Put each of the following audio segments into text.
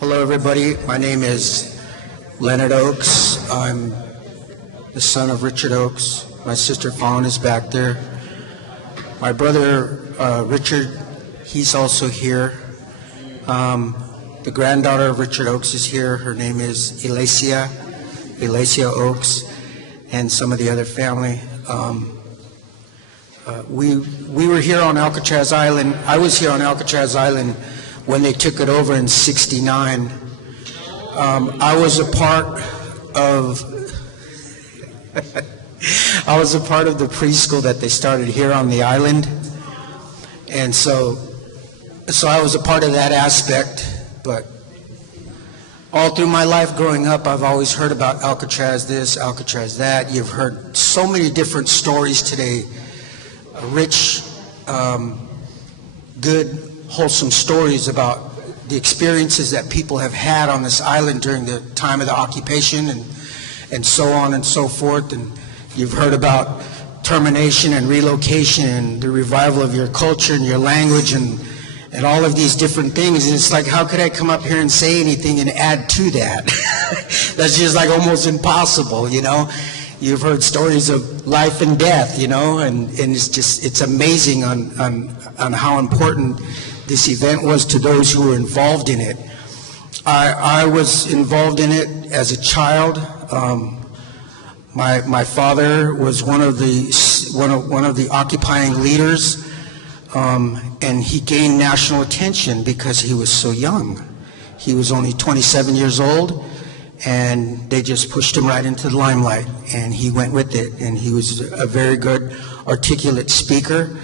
Hello, everybody. My name is Leonard Oakes. I'm the son of Richard Oakes. My sister Fawn is back there. My brother Richard, he's also here. The granddaughter of Richard Oakes is here. Her name is Elacia Oakes, and some of the other family. We were here on Alcatraz Island. I was here on Alcatraz Island when they took it over in '69. I was a part of the preschool that they started here on the island, and so I was a part of that aspect. But all through my life growing up, I've always heard about Alcatraz this, Alcatraz that. You've heard so many different stories today, rich, good, wholesome stories about the experiences that people have had on this island during the time of the occupation and so on and so forth. And you've heard about termination and relocation and the revival of your culture and your language and all of these different things. And it's like, how could I come up here and say anything and add to that? That's just like almost impossible, you know. You've heard stories of life and death, you know, and it's amazing on how important this event was to those who were involved in it. I was involved in it as a child. My father was one of the occupying leaders, and he gained national attention because he was so young. He was only 27 years old, and they just pushed him right into the limelight, and he went with it. And he was a very good, articulate speaker.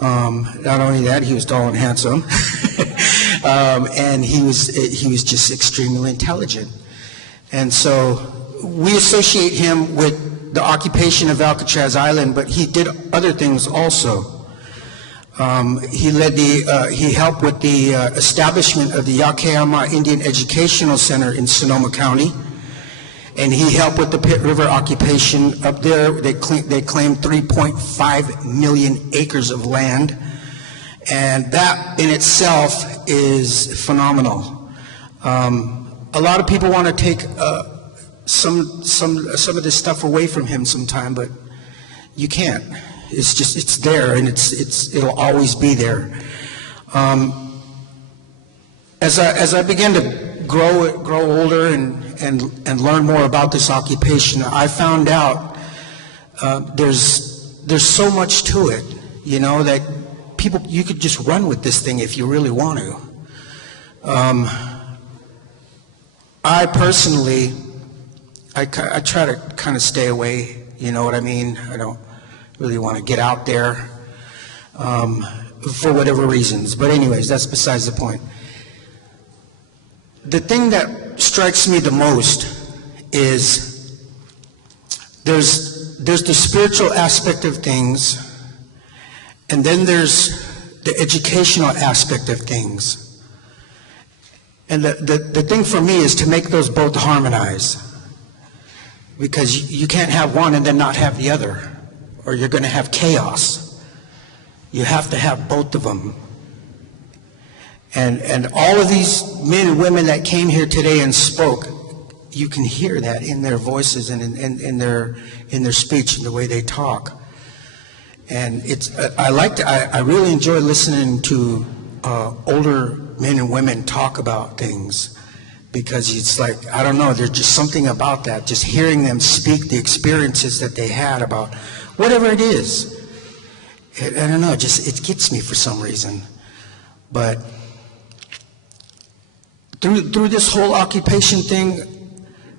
Not only that, he was tall and handsome, and he was just extremely intelligent. And so we associate him with the occupation of Alcatraz Island, but he did other things also. He helped with the establishment of the Yakeyama Indian Educational Center in Sonoma County, and he helped with the Pit River occupation up there. They claimed 3.5 million acres of land, and that in itself is phenomenal. A lot of people want to take some of this stuff away from him sometime, but you can't. It's there, and it'll always be there. As I began to grow older and learn more about this occupation, I found out there's so much to it, you know, that you could just run with this thing if you really want to. I personally, I try to kind of stay away, you know what I mean? I don't really want to get out there for whatever reasons. But anyways, that's besides the point. The thing that strikes me the most is there's the spiritual aspect of things, and then there's the educational aspect of things. And the thing for me is to make those both harmonize, because you can't have one and then not have the other, or you're going to have chaos. You have to have both of them. And all of these men and women that came here today and spoke, you can hear that in their voices and in their speech and the way they talk. And I really enjoy listening to older men and women talk about things, because it's like, I don't know, there's just something about that, just hearing them speak the experiences that they had about whatever it is. I don't know, it gets me for some reason. But through this whole occupation thing,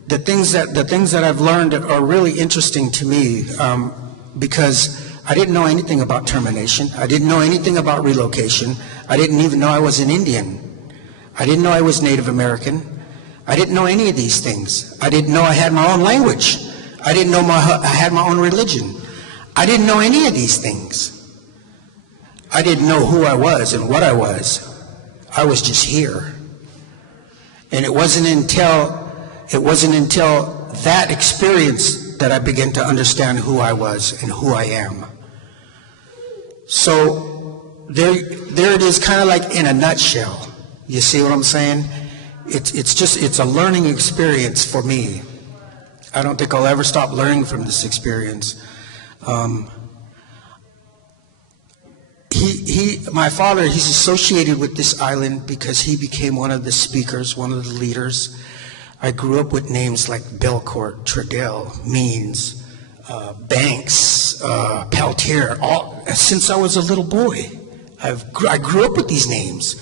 the things that I've learned are really interesting to me, because I didn't know anything about termination. I didn't know anything about relocation. I didn't even know I was an Indian. I didn't know I was Native American. I didn't know any of these things. I didn't know I had my own language. I didn't know I had my own religion. I didn't know any of these things. I didn't know who I was and what I was. I was just here. And it wasn't until that experience that I began to understand who I was and who I am. So there it is, kind of like in a nutshell. You see what I'm saying? it's a learning experience for me. I don't think I'll ever stop learning from this experience. My father, he's associated with this island because he became one of the speakers, one of the leaders. I grew up with names like Belcourt, Treadell, Means, Banks, Peltier, since I was a little boy. I grew up with these names.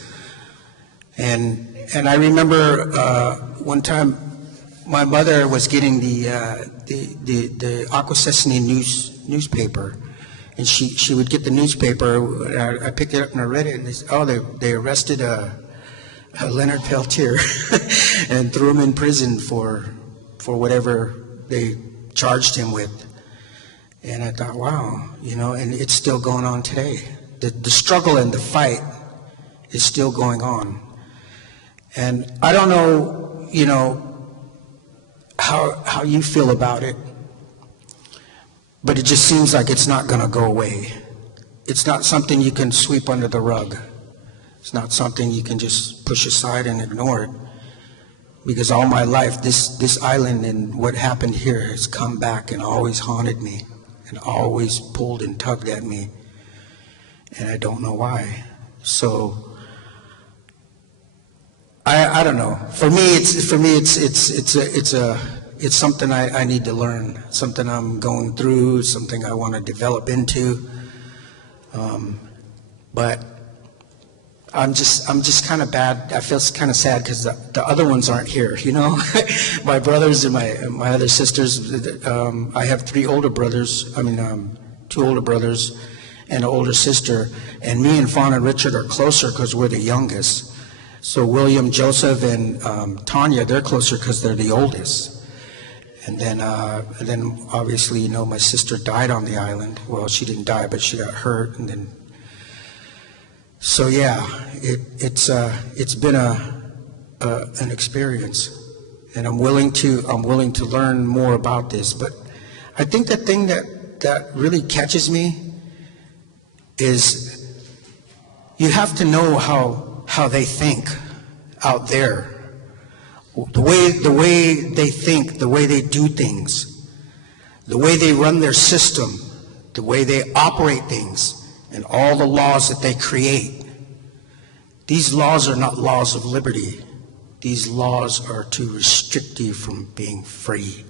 And I remember one time my mother was getting the Akwesasne newspaper, and she would get the newspaper. I picked it up and I read it, and they said, they arrested Leonard Peltier and threw him in prison for whatever they charged him with. And I thought, wow, and it's still going on today. The struggle and the fight is still going on. And I don't know, how you feel about it, but it just seems like it's not going to go away. It's not something you can sweep under the rug. It's not something you can just push aside and ignore it. Because all my life, this island and what happened here has come back and always haunted me and always pulled and tugged at me. And I don't know why. So I don't know. For me, it's something I need to learn, something I'm going through, something I want to develop into. But I'm just kind of bad. I feel kind of sad because the other ones aren't here. My brothers and my other sisters. I have 3 older brothers. 2 older brothers and an older sister. And me and Fawn and Richard are closer because we're the youngest. So William, Joseph, and Tanya, they're closer because they're the oldest. And then obviously, my sister died on the island. Well, she didn't die, but she got hurt. And then, so yeah, it's been an experience, and I'm willing to learn more about this. But I think the thing that really catches me is you have to know how they think out there. The way they think, the way they do things, the way they run their system, the way they operate things, and all the laws that they create. These laws are not laws of liberty. These laws are to restrict you from being free.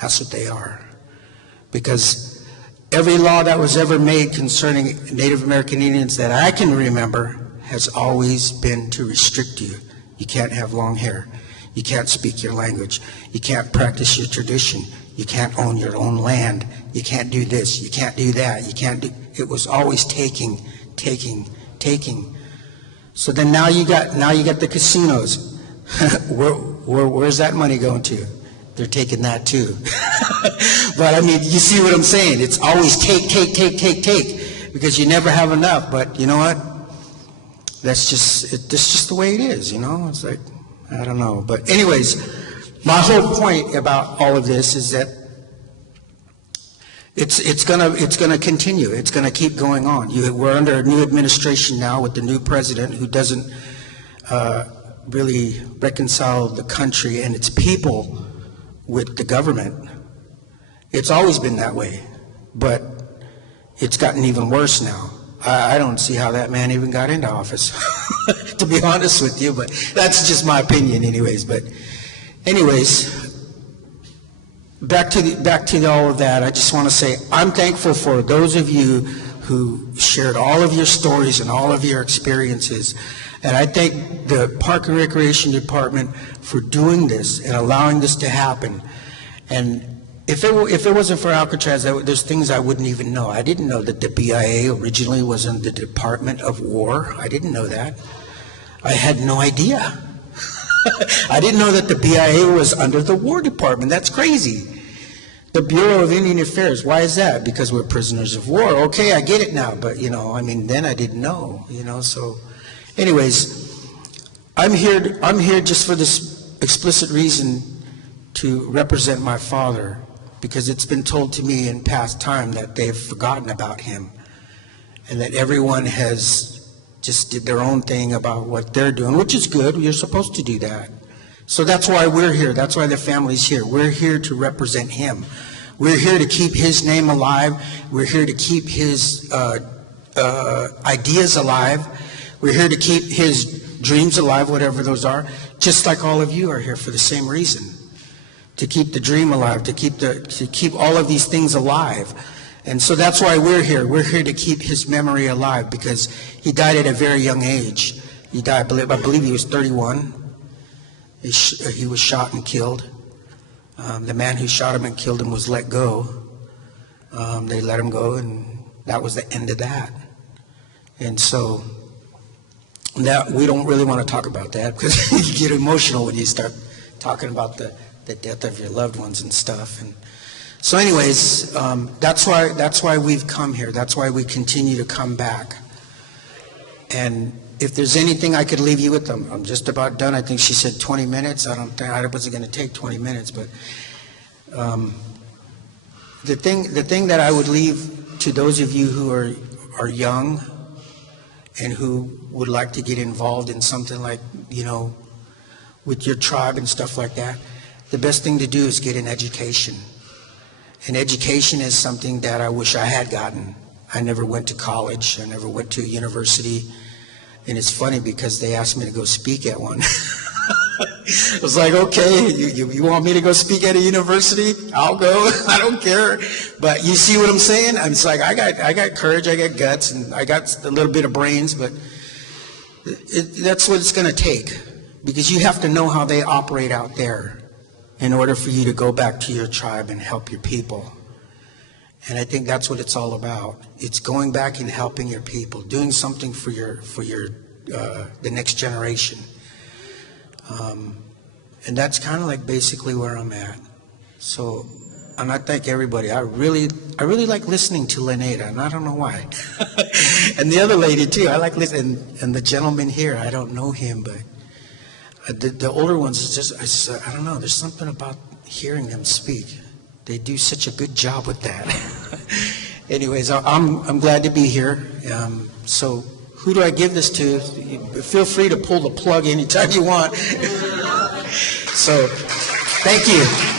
That's what they are. Because every law that was ever made concerning Native American Indians that I can remember has always been to restrict you. You can't have long hair. You can't speak your language. You can't practice your tradition. You can't own your own land. You can't do this. You can't do that. It was always taking. So then now you got the casinos. Where's that money going to? They're taking that too. But you see what I'm saying? It's always take, because you never have enough. But you know what? That's just the way it is, It's like, I don't know. But anyways, my whole point about all of this is that it's gonna continue. It's gonna keep going on. We're under a new administration now with the new president who doesn't really reconcile the country and its people with the government. It's always been that way, but it's gotten even worse now. I don't see how that man even got into office, to be honest with you, but that's just my opinion anyways. But anyways, back to all of that, I just want to say I'm thankful for those of you who shared all of your stories and all of your experiences. And I thank the Park and Recreation Department for doing this and allowing this to happen. And if it wasn't for Alcatraz, there's things I wouldn't even know. I didn't know that the BIA originally was in the Department of War. I didn't know that. I had no idea. I didn't know that the BIA was under the War Department. That's crazy. The Bureau of Indian Affairs. Why is that? Because we're prisoners of war. Okay, I get it now. But, then I didn't know, So, anyways, I'm here just for this explicit reason to represent my father, because it's been told to me in past time that they've forgotten about him and that everyone has just did their own thing about what they're doing, which is good. You're supposed to do that. So that's why we're here. That's why the family's here. We're here to represent him. We're here to keep his name alive. We're here to keep his ideas alive. We're here to keep his dreams alive, whatever those are, just like all of you are here for the same reason. To keep the dream alive, to keep all of these things alive. And so that's why we're here. We're here to keep his memory alive, because he died at a very young age. He died, I believe he was 31. He was shot and killed. The man who shot him and killed him was let go. They let him go, and that was the end of that. And so now we don't really want to talk about that, because you get emotional when you start talking about the death of your loved ones and stuff. And so anyways, that's why we've come here. That's why we continue to come back. And if there's anything I could leave you with, I'm just about done. I think she said 20 minutes. I wasn't going to take 20 minutes, but the thing that I would leave to those of you who are young and who would like to get involved in something like, with your tribe and stuff like that, the best thing to do is get an education. And education is something that I wish I had gotten. I never went to college. I never went to a university. And it's funny because they asked me to go speak at one. I was like, okay, you want me to go speak at a university? I'll go. I don't care. But you see what I'm saying? It's like I got courage, I got guts, and I got a little bit of brains, but that's what it's going to take, because you have to know how they operate out there in order for you to go back to your tribe and help your people. And I think that's what it's all about. It's going back and helping your people, doing something for the next generation. And that's kind of like basically where I'm at. So, and I thank everybody. I really like listening to Leonard, and I don't know why. And the other lady too. I like listening. And the gentleman here, I don't know him, but the older ones, it's just I don't know. There's something about hearing them speak. They do such a good job with that. Anyways, I'm glad to be here. So who do I give this to? Feel free to pull the plug anytime you want. So thank you.